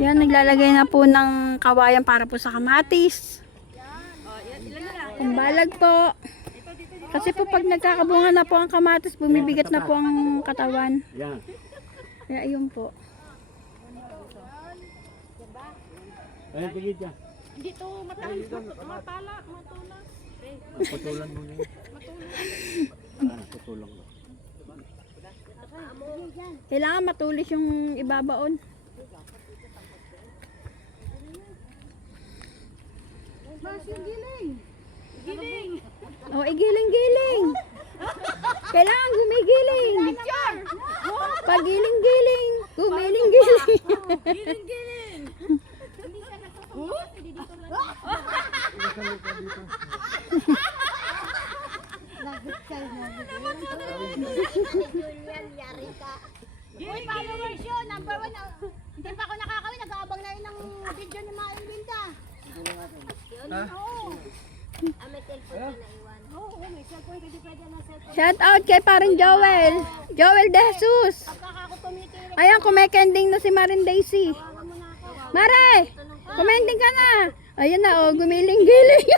Yan, naglalagay na po ng kawayan para po sa kamatis. Pambalag po. Kasi po pag nagkakabunga na po ang kamatis, bumibigat na po ang katawan. Kaya ayun po. Ayun, tigit yan. Dito, matala. Patulan mo na yun. Patulan mo. Kailangan matulis yung ibabaon. Giling. Oh, igiling-giling. Kailangan gumigiling. Pag giling-giling, gumiling-giling. Giling. Uy, followers yun, number 1. Hindi pa ako nakakawin, nag-aabang na yun ng video ni Maing Binta. Oo. May cellphone na naiwan. Oo, may cellphone, hindi pwede na cellphone. Shout out kay parang Joel. Joel De Jesus. Pagkaka ako tumikilig, Ayan, kumekending na si Marin Daisy. tawagan mo na ako. Mare, kumending ka na. Ayun na, oh, gumiling-giling.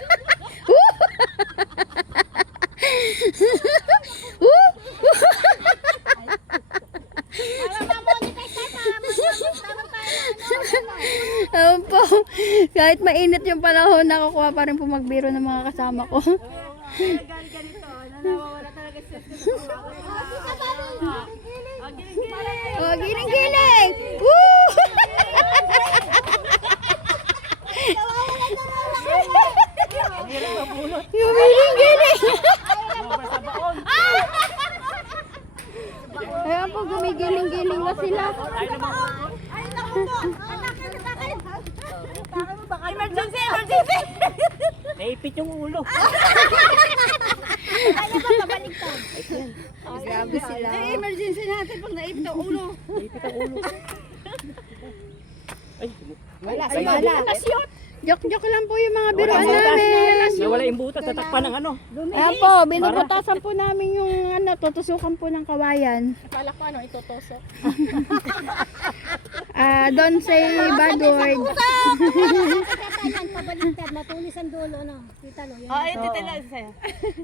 Para ma-monetize tayo, para mag-tawag tayo. Ayun po. Kahit mainit yung panahon, nakukuha pa rin po magbiro ng mga kasama ko. Ganito, nawawala talaga siya sa Oh, giling-giling. Woo! Gumiling-giling. Ayan po, gumigiling-giling na sila. Ay, naku po. Atakin na sa akin. Emergency! Naipit yung ulo. Kaya ba pabaligtad? Grabe sila. Emergency natin pag naipit ang ulo. Naipit ang ulo. Ay, Wala. Joke-joke lang po yung mga biruan namin. nawala yung butas, tatakpan ng ano. Ayan po, binubutasan po namin yung tutusukan po ng kawayan. Akala ko itutusok. Don't say bad word. Yan, pabaligtad. Matulis ang dulo, no? Kita lo, yan. Ito talaga sa'yo.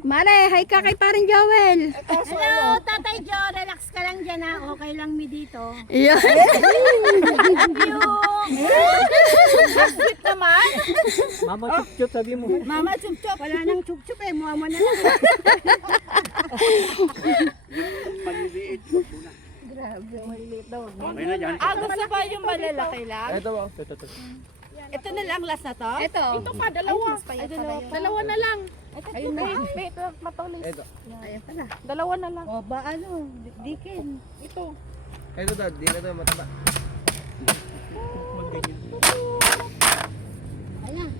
Mare, hi ka kay paring Joel. Hello, Tatay Jo. Relax ka lang dyan, ha? Okay lang mi dito. Ayan. Sweet naman. Mama, chup-chup, sabi mo. Mama, chup-chup. Wala nang chup-chup eh. Mama na lang. Maliliit. Okay na dyan. Gusto ba yung malalaki lang? Ito ba? Ito. Ito na lang, last na to? Ito. Ito pa, dalawa. Dalawa na lang. Ayun na. Ito, matulis. Ito. Ayan pala. Dalawa na lang. O, ba ano? Dikin. Ito. Ito dad, di na ito mataba. Ayan.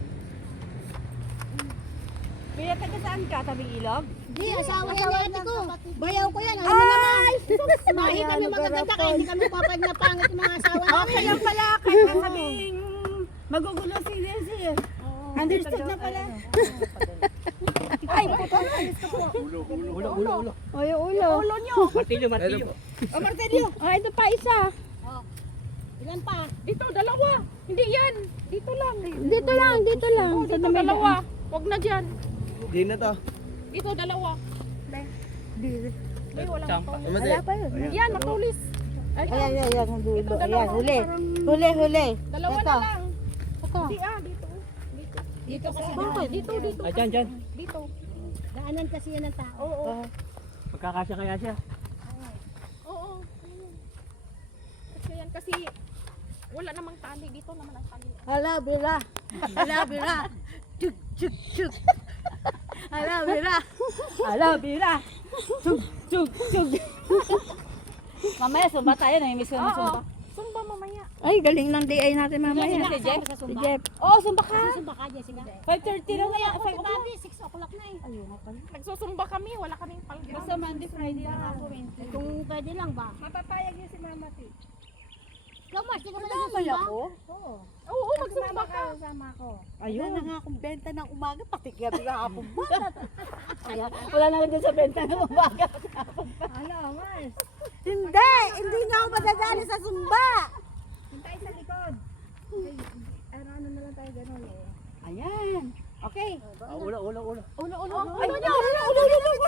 Pia, taga saan ka? Tabing ilog? Di, asawa yan ni ate ko. Bayaw ko yan. Alam mo naman. Mahi kami magaganda kaya hindi kami papad na pangit yung mga asawa namin. Kaya pala, kaya sabing magugulo si Nancy. Understood na pala. Ay, puto na. Ulo. O, yung ulo. Ulo nyo. Martilyo. O, martilyo. Oh, ito pa isa. Ilan pa? Dito, dalawa. Hindi yan. Dito lang. Dito lang. Oh, Sa dito, may dalawa. Huwag na dyan. Di na to. Dito, dalawa. Ay, walang matulis. Wala pa yun. Yan, matulis. Ay, Ayan, ang dulo. Ito, dalawa. Ayan, huli. Parang Huli. Dalawa Ito. na lang. Ito. Hindi dito. Dito kasi. Dito. Ay, dyan. Dito. Daanan kasi yan ng tao. Oo. Magkakasya kaya siya. Oo. Kasi yan kasi wala namang tali. Dito naman ang tali. Hala, bira. Chuk. Hala, bira. Chuk. Mamaya, sumba tayo. Namimiss ko ng sumba. Sumba mamaya. Ay, galing ng DI natin mamaya. Si Jeff, sa Si sumba. Jeff. Oh, sumba ka. Sumba ka, Jessica. 5:30 lang yan. Ako si Bobby, 6 o'clock na eh. Ayun, nga pala. Nagsusumba kami. Wala kaming palga. Basta Monday, Friday lang ako. Kung pwede lang ba? Mapapayag yun si Mama T. Ikaw, Mars, di ka ba Tama nagsusumba? ako. Oo, magsumba ka. Ayun. Wala na nga akong benta ng umaga, pati gabi na akong bata. Kaya, wala na nga dyan sa benta ng umaga. Hindi na ako madadali sa sumba. Hintay sa likod. Ano na lang tayo ganun eh. Ayan. Okay. Ulo. Ulo. Ano niya? Ulo.